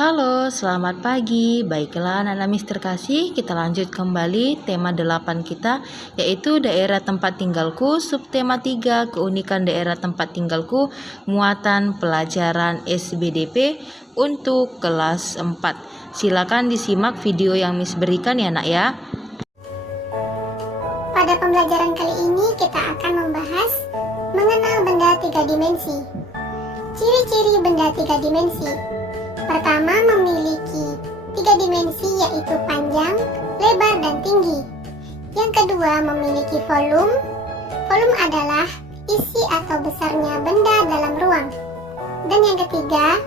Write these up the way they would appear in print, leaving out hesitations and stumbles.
Halo, selamat pagi. Baiklah anak-anak Mister Kasih, kita lanjut kembali tema 8 kita, yaitu daerah tempat tinggalku, subtema 3, keunikan daerah tempat tinggalku, muatan pelajaran SBDP untuk kelas 4. Silakan disimak video yang Miss berikan ya nak ya. Pada pembelajaran kali ini kita akan membahas mengenal benda 3 dimensi. Ciri-ciri benda 3 dimensi. Pertama, memiliki 3 dimensi yaitu panjang, lebar, dan tinggi. Yang kedua, memiliki volume. Volume adalah isi atau besarnya benda dalam ruang. Dan yang ketiga,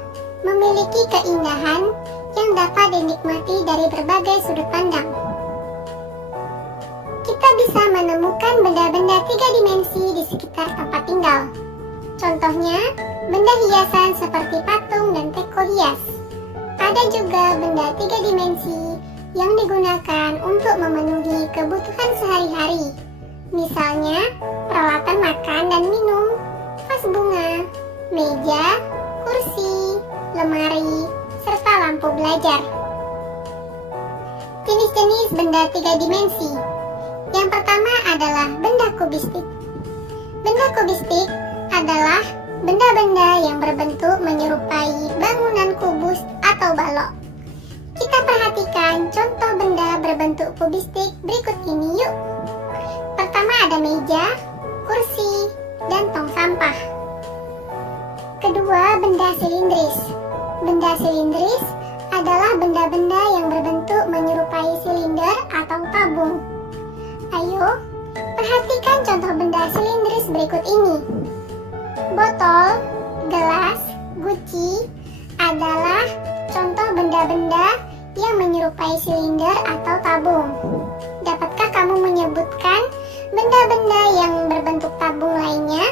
memiliki keindahan yang dapat dinikmati dari berbagai sudut pandang. Kita bisa menemukan benda-benda 3 dimensi di sekitar tempat tinggal. Contohnya, benda hiasan seperti patung dan teko hias. Ada juga benda 3 dimensi yang digunakan untuk memenuhi kebutuhan sehari-hari. Misalnya, peralatan makan dan minum, vas bunga, meja, kursi, lemari, serta lampu belajar. Jenis-jenis benda 3 dimensi. Yang pertama adalah benda kubistik. Benda kubistik adalah benda-benda yang berbentuk menyerupai bangunan kubus atau balok. Kita perhatikan contoh benda berbentuk kubistik berikut ini yuk. Pertama ada meja, kursi, dan tong sampah. Kedua, benda silindris. Benda silindris adalah benda-benda yang berbentuk menyerupai silinder atau tabung. Ayo, perhatikan contoh benda silindris berikut ini. Botol, gelas, guci adalah contoh benda-benda yang menyerupai silinder atau tabung. Dapatkah kamu menyebutkan benda-benda yang berbentuk tabung lainnya?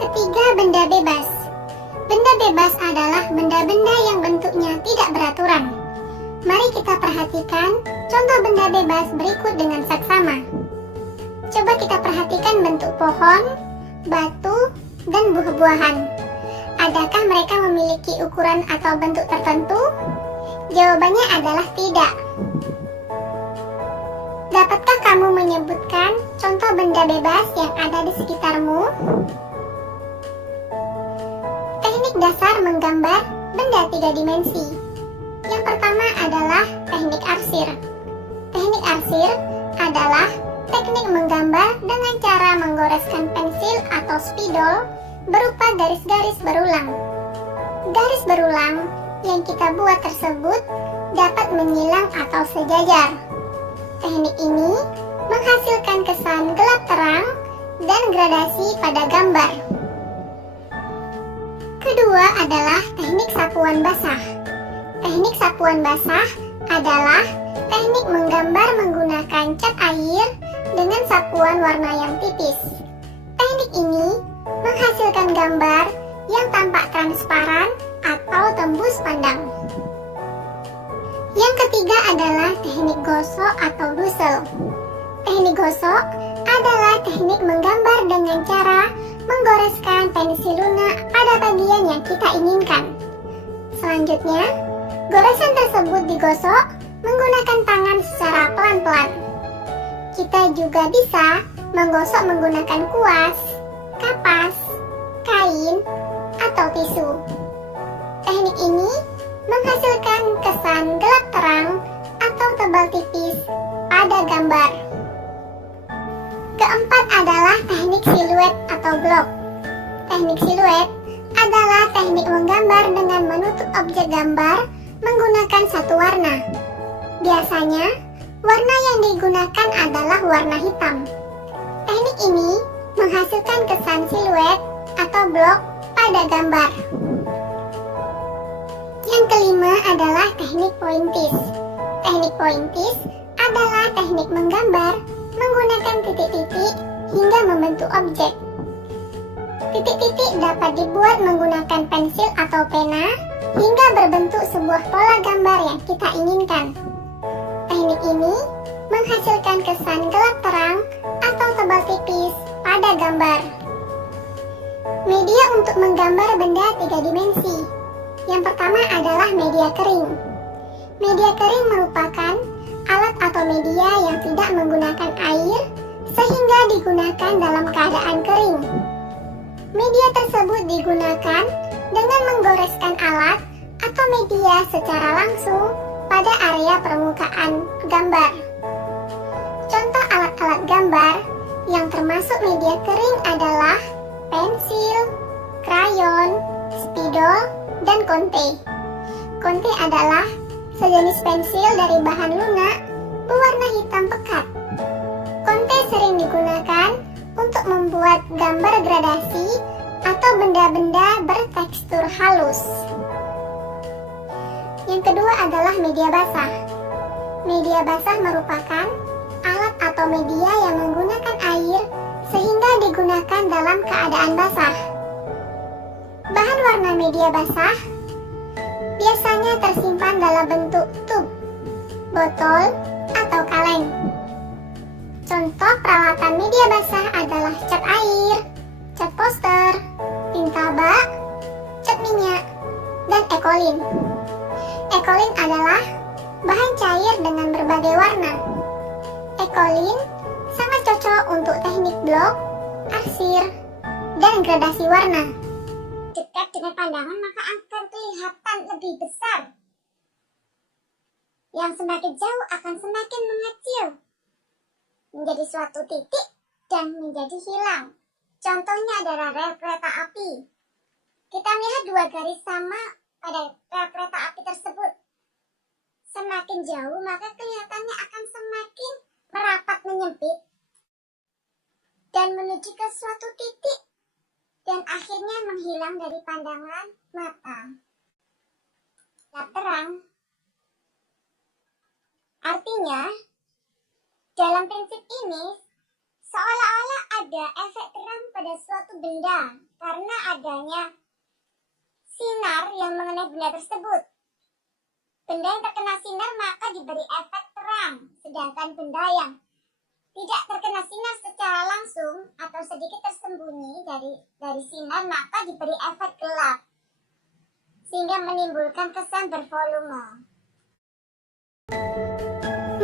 Ketiga, benda bebas. Benda bebas adalah benda-benda yang bentuknya tidak beraturan. Mari kita perhatikan contoh benda bebas berikut dengan seksama. Coba kita perhatikan bentuk pohon, batu, dan buah-buahan. Adakah mereka memiliki ukuran atau bentuk tertentu? Jawabannya adalah tidak. Dapatkah kamu menyebutkan contoh benda bebas yang ada di sekitarmu? Teknik dasar menggambar benda 3 dimensi. Yang pertama adalah teknik arsir. Teknik arsir adalah teknik menggambar dengan cara menggoreskan pensil atau spidol berupa garis-garis berulang. Garis berulang yang kita buat tersebut dapat menyilang atau sejajar. Teknik ini menghasilkan kesan gelap terang dan gradasi pada gambar. Kedua adalah teknik sapuan basah. Teknik sapuan basah adalah teknik menggambar menggunakan cat air dengan sapuan warna yang tipis. Teknik ini menghasilkan gambar yang tampak transparan atau tembus pandang. Yang ketiga adalah teknik gosok atau dusel. Teknik gosok adalah teknik menggambar dengan cara menggoreskan pensil lunak pada bagian yang kita inginkan. Selanjutnya, goresan tersebut digosok menggunakan tangan secara pelan-pelan. Kita juga bisa menggosok menggunakan kuas, kapas, kain, atau tisu. Teknik ini menghasilkan kesan gelap terang atau tebal tipis pada gambar. Keempat adalah teknik siluet atau blok. Teknik siluet adalah teknik menggambar dengan menutup objek gambar menggunakan satu warna. Biasanya, warna yang digunakan adalah warna hitam. Teknik ini menghasilkan kesan siluet atau blok pada gambar. Yang kelima adalah teknik pointis. Teknik pointis adalah teknik menggambar menggunakan titik-titik hingga membentuk objek. Titik-titik dapat dibuat menggunakan pensil atau pena hingga berbentuk sebuah pola gambar yang kita inginkan. Teknik ini menghasilkan kesan gelap terang atau tebal tipis pada gambar. Media untuk menggambar benda 3 dimensi. Yang pertama adalah media kering. Media kering merupakan alat atau media yang tidak menggunakan air sehingga digunakan dalam keadaan kering. Media tersebut digunakan dengan menggoreskan alat atau media secara langsung pada area permukaan gambar. Contoh alat-alat gambar yang termasuk media kering adalah pensil, krayon, spidol, dan konte. Konte adalah sejenis pensil dari bahan lunak berwarna hitam pekat. Konte sering digunakan untuk membuat gambar gradasi atau benda-benda bertekstur halus. Yang kedua adalah media basah. Media basah merupakan alat atau media yang menggunakan air sehingga digunakan dalam keadaan basah. Bahan warna media basah biasanya tersimpan dalam bentuk tub, botol, atau kaleng. Contoh peralatan media basah adalah cat air, cat poster, tinta bak, cat minyak, dan ekolin. Ekolin adalah bahan cair dengan berbagai warna. Ekolin sangat cocok untuk teknik blok, arsir, dan gradasi warna. Dekat dengan pandangan maka akan kelihatan lebih besar. Yang semakin jauh akan semakin mengecil, menjadi suatu titik dan menjadi hilang. Contohnya adalah rel kereta api. Kita melihat dua garis sama pada rel kereta api tersebut. Semakin jauh maka kelihatannya akan semakin merapat menyempit dan menuju ke suatu titik dan akhirnya menghilang dari pandangan mata. Gelap terang artinya dalam prinsip ini seolah-olah ada efek terang pada suatu benda karena adanya sinar yang mengenai benda tersebut. Benda yang terkena sinar maka diberi efek terang, sedangkan benda yang tidak terkena sinar secara langsung atau sedikit tersembunyi dari sinar maka diberi efek gelap, sehingga menimbulkan kesan bervolume.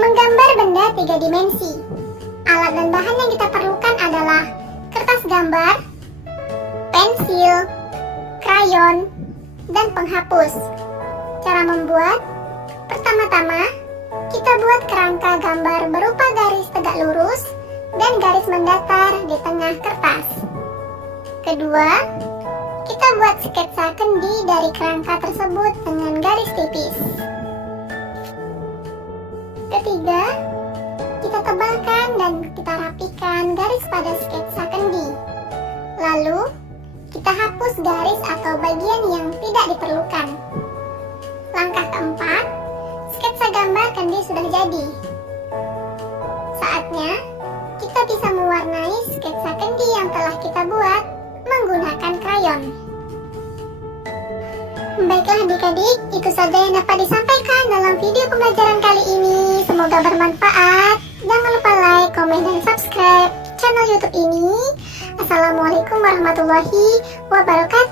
Menggambar benda 3 dimensi. Alat dan bahan yang kita perlukan adalah kertas gambar, pensil, krayon, dan penghapus. Cara membuat: pertama-tama, kita buat kerangka gambar berupa garis tegak lurus dan garis mendatar di tengah kertas. Kedua, kita buat sketsa kendi dari kerangka tersebut dengan garis tipis. Ketiga, kita tebalkan dan kita rapikan garis pada sketsa kendi. Lalu, kita hapus garis atau bagian yang tidak diperlukan. Langkah keempat, sketsa gambar kendi sudah jadi. Saatnya, kita bisa mewarnai sketsa kendi yang telah kita buat menggunakan krayon. Baiklah adik-adik, itu saja yang dapat disampaikan dalam video pembelajaran kali ini. Semoga bermanfaat. Jangan lupa like, komen, dan subscribe channel YouTube ini. Assalamualaikum warahmatullahi wabarakatuh.